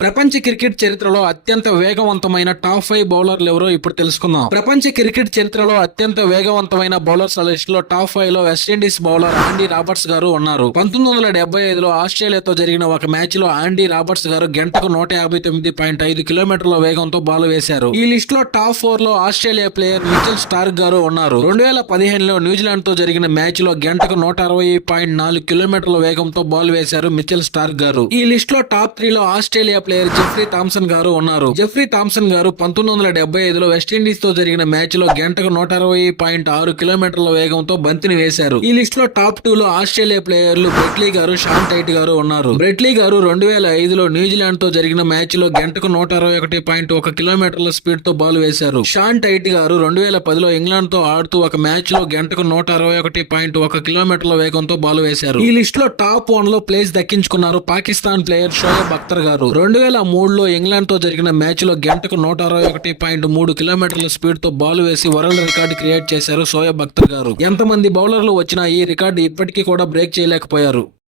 ప్రపంచ క్రికెట్ చరిత్రలో అత్యంత వేగవంతమైన టాప్ 5 బౌలర్లు ఎవరో ఇప్పుడు తెలుసుకుందాం. ప్రపంచ క్రికెట్ చరిత్రలో అత్యంత వేగవంతమైన బౌలర్స్ లిస్ట్ లో టాప్ 5 లో వెస్టిండీస్ బౌలర్ ఆండీ రాబర్ట్స్ గారు ఉన్నారు. 1975లో ఆస్ట్రేలియాతో జరిగిన ఒక మ్యాచ్ లో ఆండీ రాబర్ట్స్ గారు గంటకు 159.5 కిలోమీటర్ల వేగంతో బాల్ వేశారు. ఈ లిస్ట్ లో టాప్ 4 లో ఆస్ట్రేలియా ప్లేయర్ మిచెల్ స్టార్క్ గారు ఉన్నారు. 2015లో న్యూజిలాండ్ తో జరిగిన మ్యాచ్ లో గంటకు 160.4 కిలోమీటర్ల వేగంతో బాల్ వేశారు మిచెల్ స్టార్క్ గారు. ఈ లిస్ట్ లో టాప్ 3 లో ఆస్ట్రేలియా ప్లేయర్ జెఫ్రీ థామ్సన్ గారు ఉన్నారు. జెఫ్రీ థామ్సన్ గారు 1975లో వెస్టిండీస్ తో జరిగిన మ్యాచ్ లో గంటకు 160.6 కిలోమీటర్ల వేగంతో బంతిని వేశారు. ఈ లిస్ట్ లో టాప్ 2 లో ఆస్ట్రేలియా ప్లేయర్లు బ్రెట్లీ గారు, షాన్ టైట్ గారు ఉన్నారు. బ్రెట్లీ గారు 2005లో న్యూజిలాండ్ తో జరిగిన మ్యాచ్ లో గంటకు 161.1 కిలోమీటర్ల స్పీడ్ తో బాల్ వేశారు. షాన్ టైట్ గారు 2010లో ఇంగ్లాండ్ తో ఆడుతూ ఒక మ్యాచ్ లో గంటకు 161.1 కిలోమీటర్ల వేగంతో బాల్ వేశారు. ఈ లిస్ట్ లో టాప్ 1 లో ప్లేస్ దక్కించుకున్నారు పాకిస్తాన్ ప్లేయర్ షోయబ్ అఖ్తర్ గారు. 2003లో ఇంగ్లాండ్ తో జరిగిన మ్యాచ్ లో గంటకు 161.3 కిలోమీటర్ల స్పీడ్ తో బాల్ వేసి వరల్డ్ రికార్డు క్రియేట్ చేశారు షోయబ్ అఖ్తర్ గారు. ఎంతమంది బౌలర్లు వచ్చినా ఈ రికార్డు ఇప్పటికీ కూడా బ్రేక్ చేయలేకపోయారు.